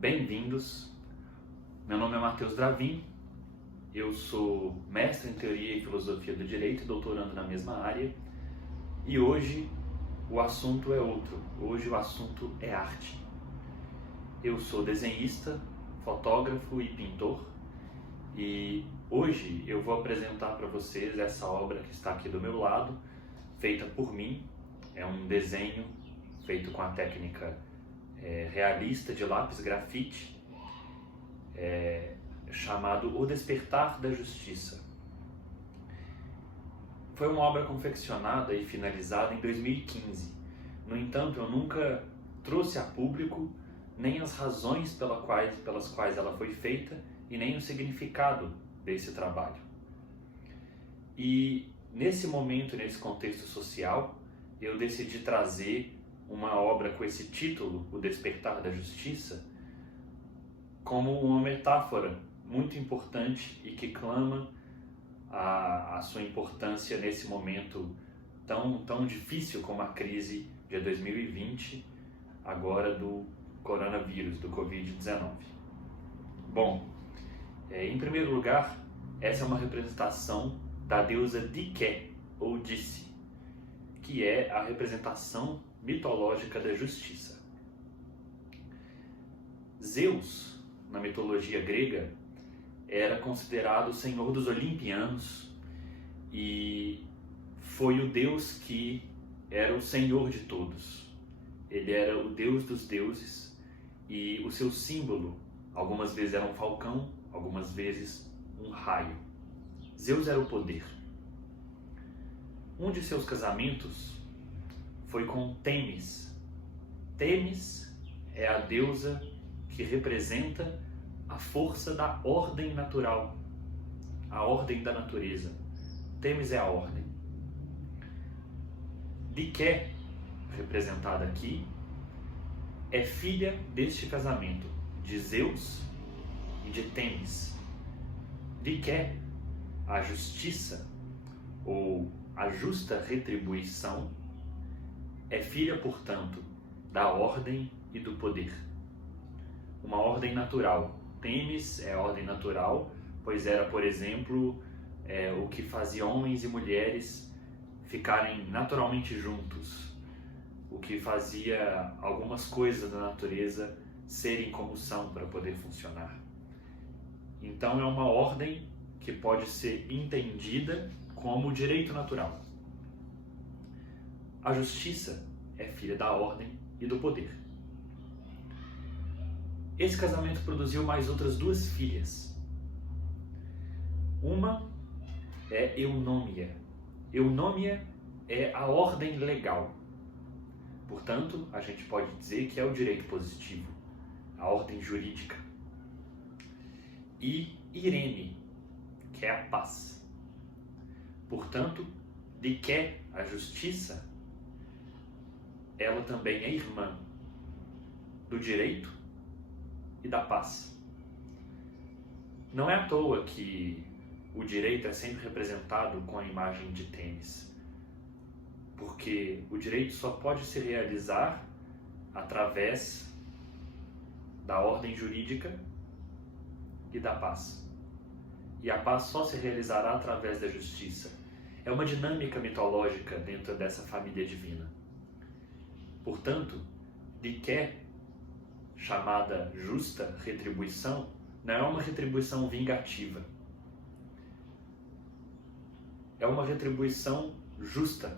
Bem-vindos. Meu nome é Matheus Dravin, eu sou mestre em Teoria e Filosofia do Direito e doutorando na mesma área, e hoje o assunto é outro, hoje o assunto é arte. Eu sou desenhista, fotógrafo e pintor, e hoje eu vou apresentar para vocês essa obra que está aqui do meu lado, feita por mim. É um desenho feito com a técnica realista de lápis grafite, chamado O Despertar da Justiça. Foi uma obra confeccionada e finalizada em 2015. No entanto, eu nunca trouxe a público nem as razões pelas quais ela foi feita e nem o significado desse trabalho. E nesse momento, nesse contexto social, eu decidi trazer uma obra com esse título, O Despertar da Justiça, como uma metáfora muito importante e que clama a sua importância nesse momento tão difícil como a crise de 2020, agora do coronavírus, do Covid-19. Bom, em primeiro lugar, essa é uma representação da deusa Dike, ou Dice, que é a representação mitológica da justiça. Zeus, na mitologia grega, era considerado o senhor dos olimpianos e foi o deus que era o senhor de todos. Ele era o deus dos deuses e o seu símbolo, algumas vezes era um falcão, algumas vezes um raio. Zeus era o poder. Um de seus casamentos foi com Têmis. Têmis é a deusa que representa a força da ordem natural, a ordem da natureza. Têmis é a ordem. Dike, representada aqui, é filha deste casamento, de Zeus e de Têmis. Dike, a justiça, ou a justa retribuição, é filha, portanto, da ordem e do poder. Uma ordem natural. Têmis é a ordem natural, pois era, por exemplo, o que fazia homens e mulheres ficarem naturalmente juntos, o que fazia algumas coisas da natureza serem como são para poder funcionar. Então é uma ordem que pode ser entendida como direito natural. A justiça é filha da ordem e do poder. Esse casamento produziu mais outras duas filhas. Uma é Eunômia. Eunômia é a ordem legal. Portanto, a gente pode dizer que é o direito positivo, a ordem jurídica. E Irene, que é a paz. Portanto, Dike, a justiça, ela também é irmã do direito e da paz. Não é à toa que o direito é sempre representado com a imagem de Tênis, porque o direito só pode se realizar através da ordem jurídica e da paz. E a paz só se realizará através da justiça. É uma dinâmica mitológica dentro dessa família divina. Portanto, Dike, chamada justa retribuição, não é uma retribuição vingativa. É uma retribuição justa,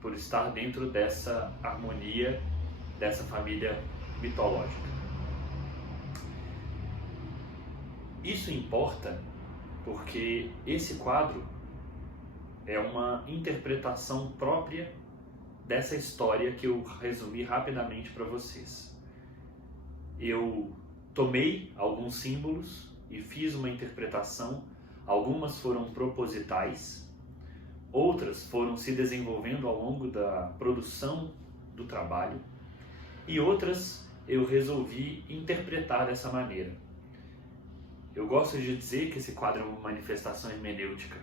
por estar dentro dessa harmonia, dessa família mitológica. Isso importa porque esse quadro é uma interpretação própria dessa história que eu resumi rapidamente para vocês. Eu tomei alguns símbolos e fiz uma interpretação, algumas foram propositais, outras foram se desenvolvendo ao longo da produção do trabalho e outras eu resolvi interpretar dessa maneira. Eu gosto de dizer que esse quadro é uma manifestação hermenêutica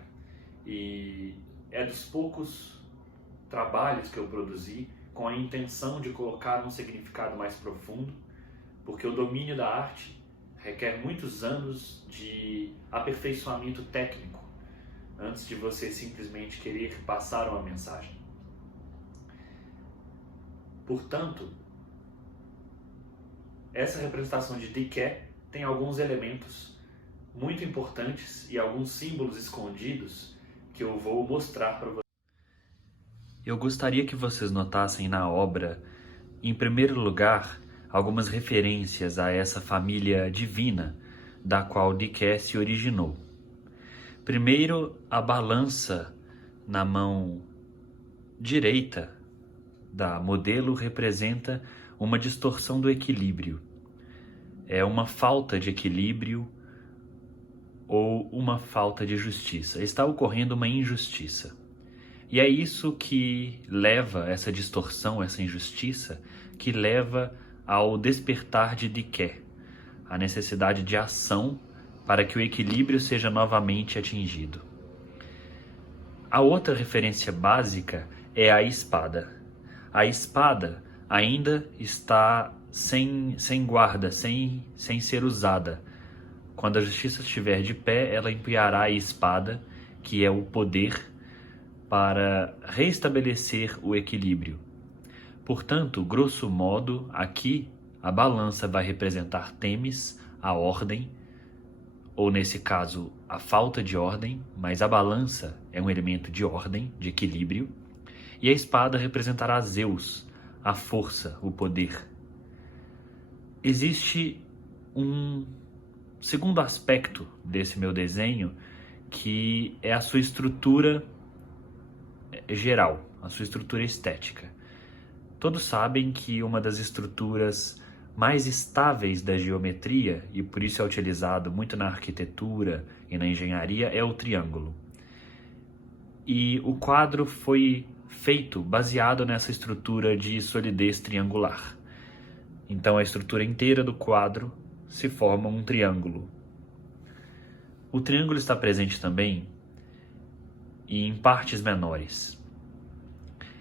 e é dos poucos trabalhos que eu produzi com a intenção de colocar um significado mais profundo, porque o domínio da arte requer muitos anos de aperfeiçoamento técnico antes de você simplesmente querer passar uma mensagem. Portanto, essa representação de Diké tem alguns elementos muito importantes e alguns símbolos escondidos que eu vou mostrar para vocês. Eu gostaria que vocês notassem na obra, em primeiro lugar, algumas referências a essa família divina da qual Diké se originou. Primeiro, a balança na mão direita da modelo representa uma distorção do equilíbrio. É uma falta de equilíbrio ou uma falta de justiça. Está ocorrendo uma injustiça. E é isso que leva, essa distorção, essa injustiça, que leva ao despertar de Diké, a necessidade de ação para que o equilíbrio seja novamente atingido. A outra referência básica é a espada. A espada ainda está sem guarda, sem ser usada. Quando a justiça estiver de pé, ela empunhará a espada, que é o poder, para restabelecer o equilíbrio. Portanto, grosso modo, aqui a balança vai representar Temis, a ordem, ou nesse caso, a falta de ordem, mas a balança é um elemento de ordem, de equilíbrio, e a espada representará Zeus, a força, o poder. Existe um segundo aspecto desse meu desenho, que é a sua estrutura geral, a sua estrutura estética. Todos sabem que uma das estruturas mais estáveis da geometria, e por isso é utilizado muito na arquitetura e na engenharia, é o triângulo. E o quadro foi feito baseado nessa estrutura de solidez triangular. Então a estrutura inteira do quadro se forma um triângulo. O triângulo está presente também em partes menores.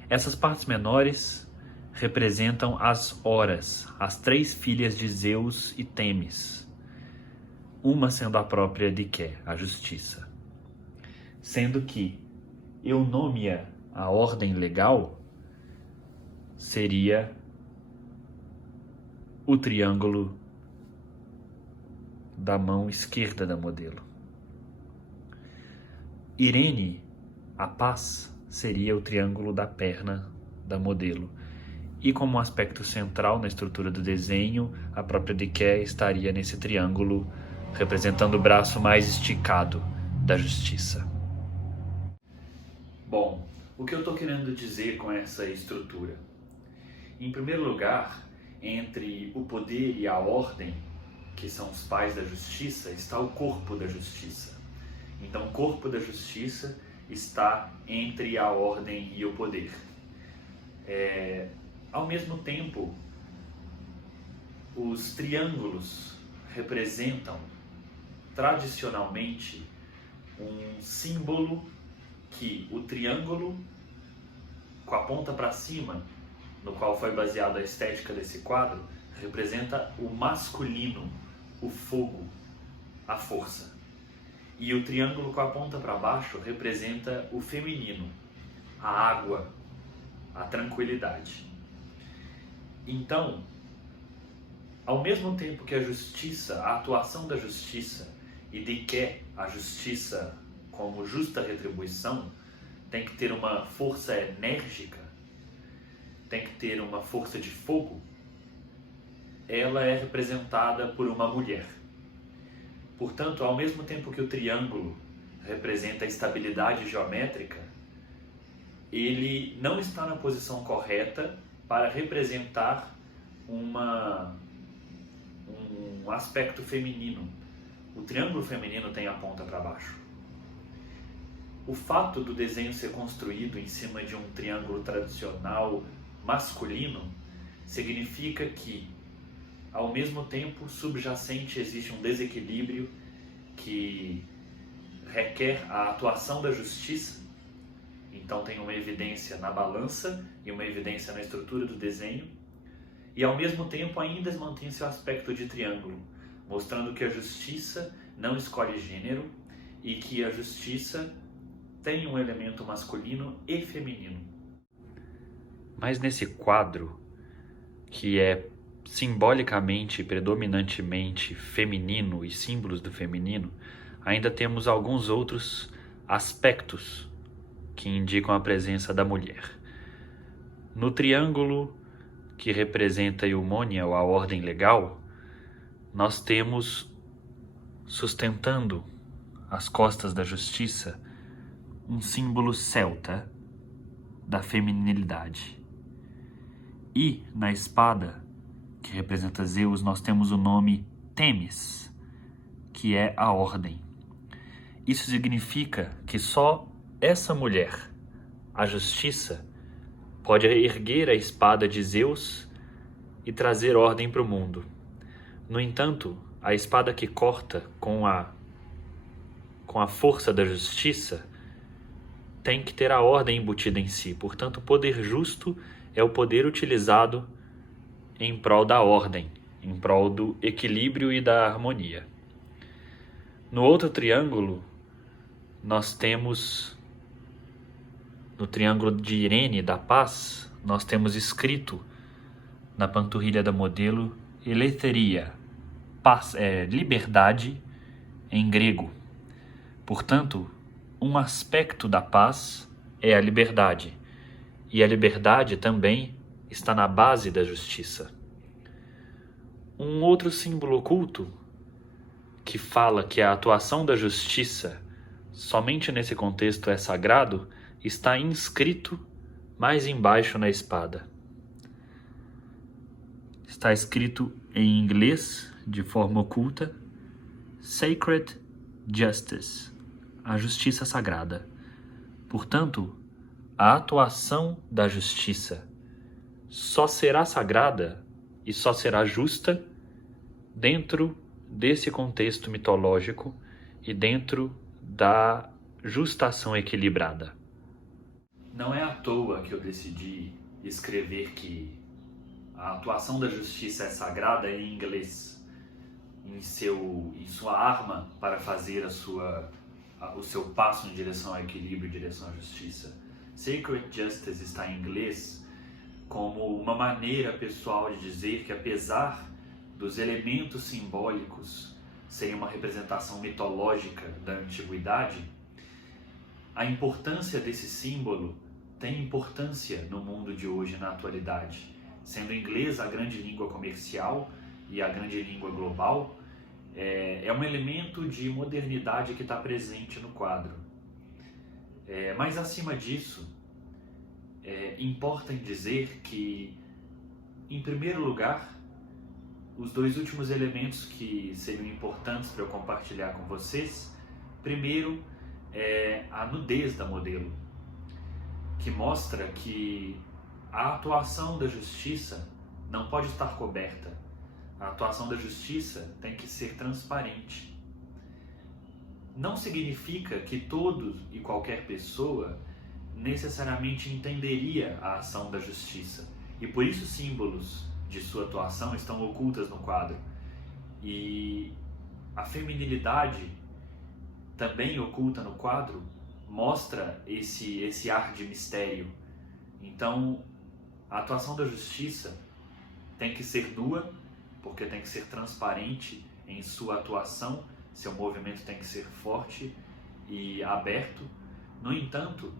Essas partes menores representam as horas, as 3 filhas de Zeus e Temis, uma sendo a própria Diké, a justiça. Sendo que Eunômia, a ordem legal, seria o triângulo da mão esquerda da modelo. Irene, a paz, seria o triângulo da perna da modelo. E como aspecto central na estrutura do desenho, a própria Diké estaria nesse triângulo, representando o braço mais esticado da justiça. Bom, o que eu estou querendo dizer com essa estrutura? Em primeiro lugar, entre o poder e a ordem, que são os pais da justiça, está o corpo da justiça. Então, o corpo da justiça está entre a ordem e o poder. Ao mesmo tempo, os triângulos representam tradicionalmente um símbolo que o triângulo com a ponta para cima, no qual foi baseada a estética desse quadro, representa o masculino, o fogo, a força. E o triângulo com a ponta para baixo representa o feminino, a água, a tranquilidade. Então, ao mesmo tempo que a justiça, a atuação da justiça, e Diké, a justiça como justa retribuição, tem que ter uma força enérgica, tem que ter uma força de fogo, ela é representada por uma mulher. Portanto, ao mesmo tempo que o triângulo representa a estabilidade geométrica, ele não está na posição correta para representar um aspecto feminino. O triângulo feminino tem a ponta para baixo. O fato do desenho ser construído em cima de um triângulo tradicional masculino significa que, ao mesmo tempo, subjacente existe um desequilíbrio que requer a atuação da justiça. Então tem uma evidência na balança e uma evidência na estrutura do desenho. e ao mesmo tempo ainda mantém seu aspecto de triângulo, mostrando que a justiça não escolhe gênero e que a justiça tem um elemento masculino e feminino. Mas nesse quadro, que é simbolicamente, predominantemente feminino e símbolos do feminino, ainda temos alguns outros aspectos que indicam a presença da mulher. No triângulo que representa a eumônia ou a ordem legal, nós temos, sustentando as costas da justiça, um símbolo celta da feminilidade. E na espada, que representa Zeus, nós temos o nome Themis, que é a ordem. Isso significa que só essa mulher, a justiça, pode erguer a espada de Zeus e trazer ordem para o mundo. No entanto, a espada que corta com a força da justiça tem que ter a ordem embutida em si. Portanto, o poder justo é o poder utilizado em prol da ordem, em prol do equilíbrio e da harmonia. No outro triângulo, nós temos, no triângulo de Irene, da paz, nós temos escrito na panturrilha da modelo Eleutheria, paz, liberdade em grego. Portanto, um aspecto da paz é a liberdade, e a liberdade também está na base da justiça. Um outro símbolo oculto que fala que a atuação da justiça somente nesse contexto é sagrado está inscrito mais embaixo na espada. Está escrito em inglês, de forma oculta, Sacred Justice, a justiça sagrada. Portanto, a atuação da justiça só será sagrada e só será justa dentro desse contexto mitológico e dentro da justa ação equilibrada. Não é à toa que eu decidi escrever que a atuação da justiça é sagrada em inglês, em sua arma para fazer o seu passo em direção ao equilíbrio, em direção à justiça. Sacred Justice está em inglês como uma maneira pessoal de dizer que, apesar dos elementos simbólicos serem uma representação mitológica da antiguidade, a importância desse símbolo tem importância no mundo de hoje, na atualidade. Sendo o inglês a grande língua comercial e a grande língua global, é um elemento de modernidade que está presente no quadro. Mas acima disso, importa em dizer que, em primeiro lugar, os dois últimos elementos que seriam importantes para eu compartilhar com vocês, primeiro é a nudez da modelo, que mostra que a atuação da justiça não pode estar coberta. A atuação da justiça tem que ser transparente. Não significa que todos e qualquer pessoa necessariamente entenderia a ação da justiça. E por isso símbolos de sua atuação estão ocultas no quadro. E a feminilidade, também oculta no quadro, mostra esse ar de mistério. Então, a atuação da justiça tem que ser nua, porque tem que ser transparente em sua atuação, seu movimento tem que ser forte e aberto. No entanto,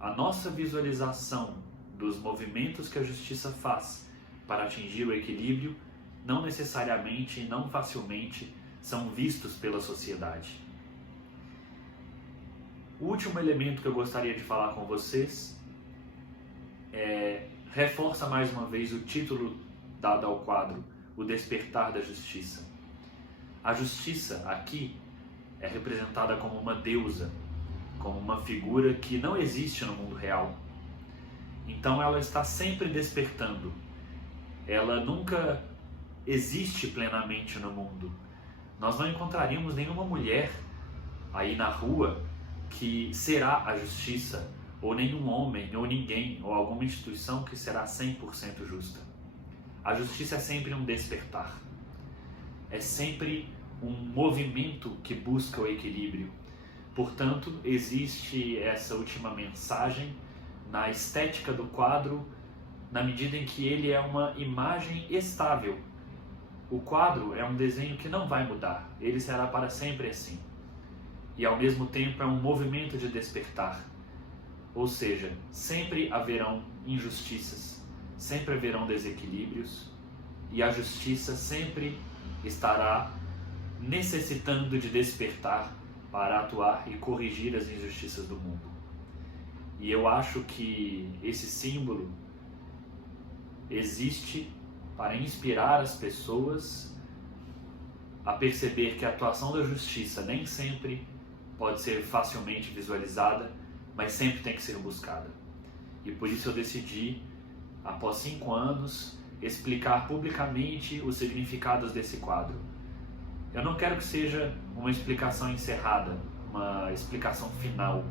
a nossa visualização dos movimentos que a justiça faz para atingir o equilíbrio não necessariamente e não facilmente são vistos pela sociedade. O último elemento que eu gostaria de falar com vocês reforça mais uma vez o título dado ao quadro, O Despertar da Justiça. A justiça aqui é representada como uma deusa, como uma figura que não existe no mundo real. Então ela está sempre despertando. Ela nunca existe plenamente no mundo. Nós não encontraríamos nenhuma mulher aí na rua que será a justiça, ou nenhum homem, ou ninguém, ou alguma instituição que será 100% justa. A justiça é sempre um despertar. É sempre um movimento que busca o equilíbrio. Portanto, existe essa última mensagem na estética do quadro, na medida em que ele é uma imagem estável. O quadro é um desenho que não vai mudar, ele será para sempre assim. E ao mesmo tempo é um movimento de despertar. Ou seja, sempre haverão injustiças, sempre haverão desequilíbrios, e a justiça sempre estará necessitando de despertar para atuar e corrigir as injustiças do mundo. E eu acho que esse símbolo existe para inspirar as pessoas a perceber que a atuação da justiça nem sempre pode ser facilmente visualizada, mas sempre tem que ser buscada. E por isso eu decidi, após 5 anos, explicar publicamente os significados desse quadro. Eu não quero que seja uma explicação encerrada, uma explicação final.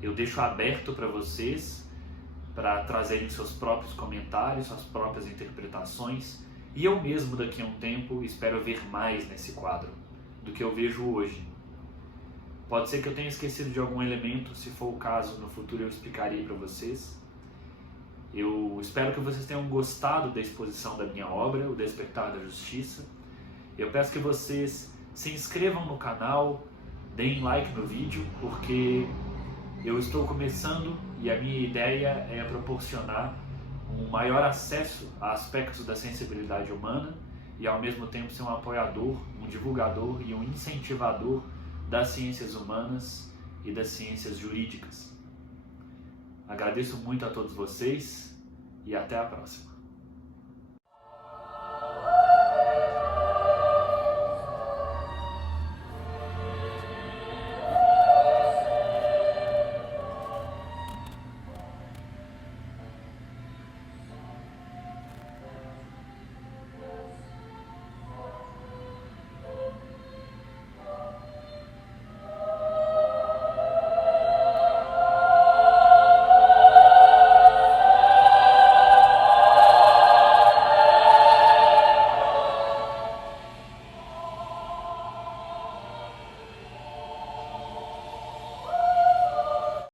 Eu deixo aberto para vocês, para trazerem seus próprios comentários, suas próprias interpretações, e eu mesmo daqui a um tempo espero ver mais nesse quadro do que eu vejo hoje. Pode ser que eu tenha esquecido de algum elemento, se for o caso, no futuro eu explicarei para vocês. Eu espero que vocês tenham gostado da exposição da minha obra, O Despertar da Justiça. Eu peço que vocês se inscrevam no canal, deem like no vídeo, porque eu estou começando e a minha ideia é proporcionar um maior acesso a aspectos da sensibilidade humana e ao mesmo tempo ser um apoiador, um divulgador e um incentivador das ciências humanas e das ciências jurídicas. Agradeço muito a todos vocês e até a próxima.